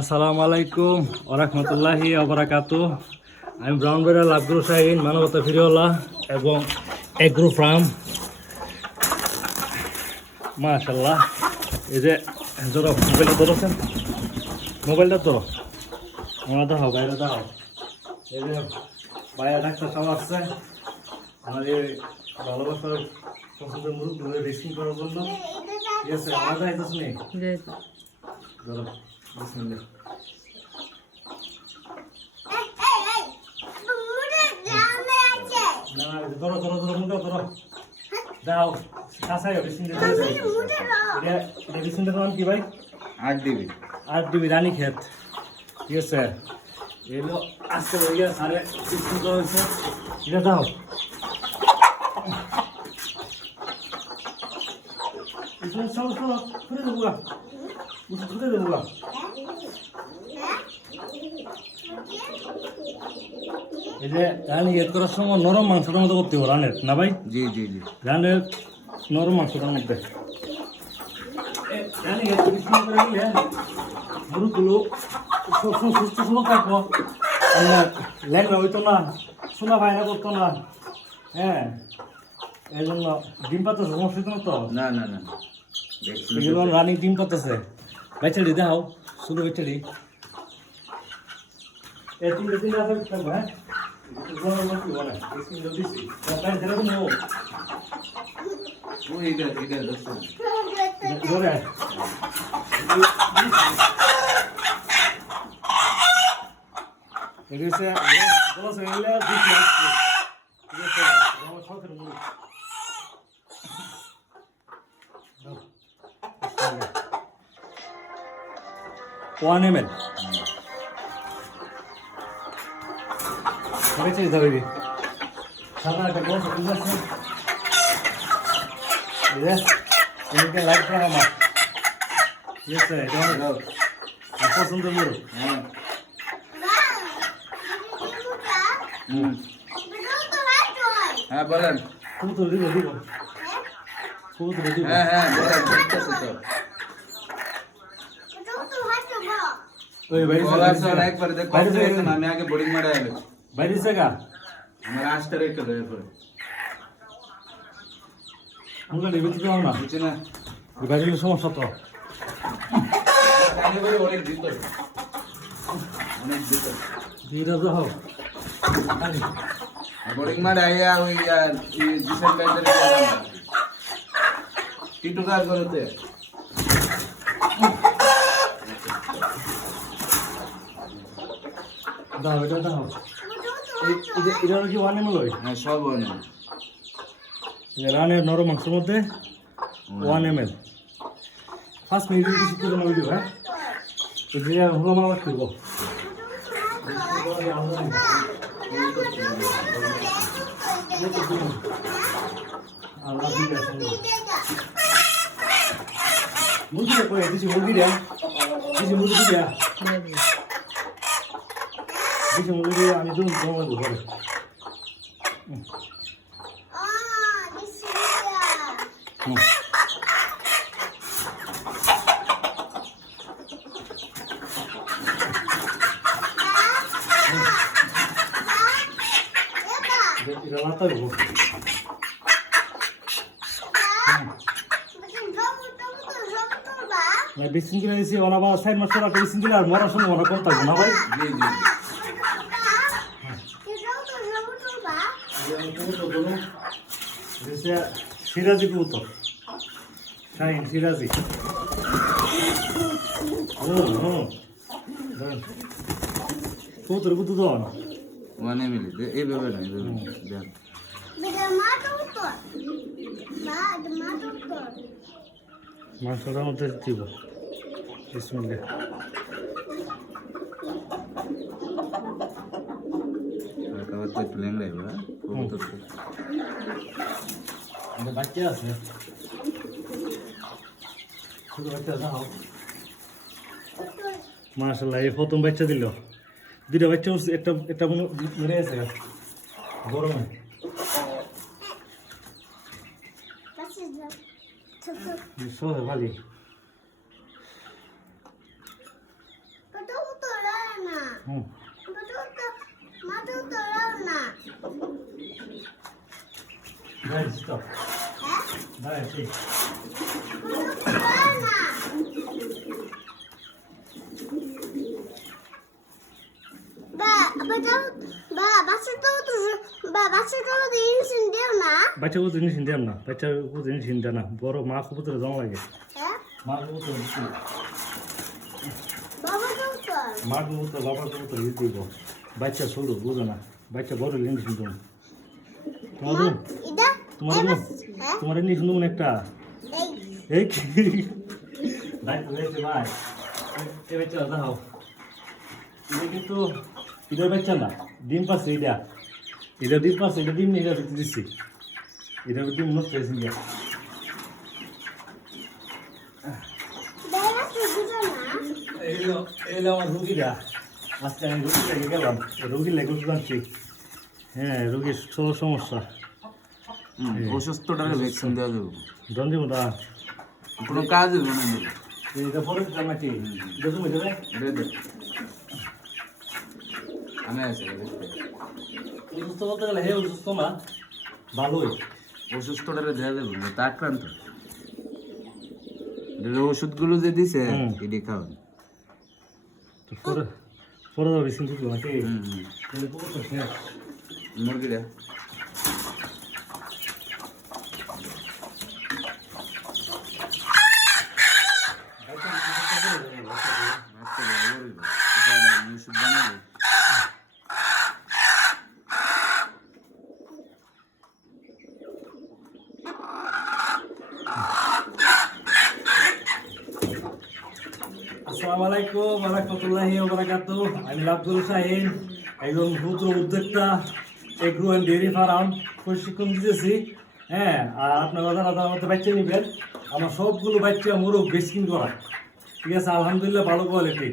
আসসালামু আলাইকুম ওরহমতুল্লাহি আবরাকাতু আমি ব্রাউন বেড়া লাভগুরু শাহিন মানবতা ফিরিওয়ালা এবং এগ্রো ফার্ম। মাশাল্লাহ এই যে ধরো মোবাইলটা ধরেছেন মোবাইলটা তো আমরা দাও বাইরে দাও। এই যে বাইরে ডাক্তার সব আসছে। আমাদের ভালোবাসার পছন্দের মুরুখ ধরে রেসিং করার জন্য। ঠিক আছে আইতেছ নেই ধরো। ধরো ধরো ধরো মুন্ডা ধরো। দাও কাঁচাই এটা এটা বিসমিনের নাম কি ভাই? আট দিবি। আট ডিবি রানী ক্ষেত। ঠিক আছে? এগুলো আজকে হয়ে গেছে সাড়ে করা হয়েছে। এটা দাও। দেবো দেবো এই যে রানী ক্ষেত করার সময় নরম মাংসটার মতো করতে হবে রানের না ভাই? জি জি জি। রানের নরম মাংসটার মধ্যে। রানী করে সবসময় সুস্থ সুস্থ থাকব। ল্যাংরা হইতো না শোনা ভাইরা করতো না হ্যাঁ? এই জন্য ডিম পাতা সমস্যা না তো না না। না দেখছি ডিম পাতাছে। বেচারি দাও শুধু বেচারি। এ তিনটে তিনটে আছে থাকব হ্যাঁ গরম লাগবে বলে বিসমিল্লাহ দিছি তাই যেরকম ও ও এটা এটা দেখছি ধরে আয়। এটা হচ্ছে বলা যায় এগুলা দিছি আজকে। ঠিক আছে আমার শখের মুখ ওয়ান এম এল করেছিস ধরবি সাদা একটা বস ঠিক আছে Yes. এদিকে লাইট করা আমার ঠিক আছে এটা আমার পছন্দ করো হ্যাঁ হুম হ্যাঁ বলেন কবুতর দিব দিব কবুতর দিব হ্যাঁ হ্যাঁ বলেন দেখতেছি তো ওই বাইরে বলার স্যার একবার দেখ বাইরে কষ্ট হয়েছে না, আমি আগে বোর্ডিং মারা এলো বাইরে জায়গা আমার আসতে রেখে দেয় পরে মুখে নেবে দিতে পারো না। বুঝছি না। বাইরে সমস্যা তো। অনেক দিত অনেক দিত দিয়ে হোক। বোর্ডিং মারা আইয়া ওই জিসেন বাইদের টিটু কাজ করতে দাও এটা দাও। এটা হলো কি ওয়ান এম এল ওই হ্যাঁ সব অনেক রানের নরম মাংসের মধ্যে ওয়ান এম এল। ফার্স্ট মিনিট কিছু করে না ভিডিও হ্যাঁ যে হলো আমার করব মুরগিটা করে দিছি মুরগিটা দিছি মুরগিটা দিছি মুরগি আমি তো জমাবো ঘরে হুম এটা- এটা মাথা দেবো বিসিন কিনে দিছি ওনা বা সাইড মাস করা বিসিন কিনে আর মরার সময় ওনা কম থাকব না ভাই জি জি সিরাজি কবুতর। শাহিন সিরাজি। ও ও। কবুতর কত দাও মানে মিলি এইভাবে না এইভাবে। দেখ। মাংসটার মধ্যে দিব। বিসমিল্লাহ। তো একটু ল্যাংড়া এবার কবুতর তো। এটা বাচ্চা আছে ছোট বাচ্চা দাও মাশাল্লাহ এই প্রথম বাচ্চা দিল দুইটা বাচ্চা উঠছে একটা একটা মনে মরে আছে গরমে ভালো হুম তো ইনসেন দেও না বাচ্চা কবুতর জিনিস দিতাম না বাচ্চা কবুতর জিনিস দিতাম না বড় মা কবুতরে জমা লাগে মা কবুতর মা কবুতর বাবা কবুতর দিব বাচ্চা ছোটো বুঝো না বাচ্চা বড় জিনিস দিতাম তোমার তোমার তোমার জিনিস দেবো একটা এই। ভাই বাচ্চা দাও এটা কিন্তু এটার বাচ্চা না ডিম পাচ্ছে এটা এটা ডিম পাচ্ছে এটা ডিম নিয়ে দিতে দিচ্ছি এটা ডিম নষ্ট হয়েছে গিয়া। বেলা তো দুটো না? এইগুলো এইগুলো আমার রুগীরা। আজকে আমি রুগী লেগে গেলাম। রুগী লেগে ওষুধ হ্যাঁ রুগীর সমস্যা। অসুস্থটারে ভ্যাকসিন দেওয়া যাবে। দন্দি মোটা কোনো কাজ হবে না এটা পরে দেবে দে। দে আমি আছি অসুস্থ বলতে গেলে হে অসুস্থ না ভালোই। অসুস্থটারে দেওয়া যাবে না তা আক্রান্ত। ওষুধগুলো যে দিছে। এটি খাওয়ান। পরে পরে যাবে কিন্তু হুম হুম। এই পুকুর তো শেষ। মুরগিটা আজকে দেওয়া যাবে না। এটা আমি ওষুধ বানাবো আসসালামু আলাইকুম, রহমতুল্লাহি বারাকাতু আমি আব্দুল শাহিন, একজন ক্ষুদ্র উদ্যোক্তা, এগ্রো অ্যান্ড ডেয়ারি ফার্ম প্রশিক্ষণ দিতেছি। হ্যাঁ আর আপনারা যারা যারা আমাদের বাচ্চা নেবেন, আমার সবগুলো বাচ্চা মোরগ বেসিং করা। ঠিক আছে, আলহামদুলিল্লাহ, ভালো কোয়ালিটি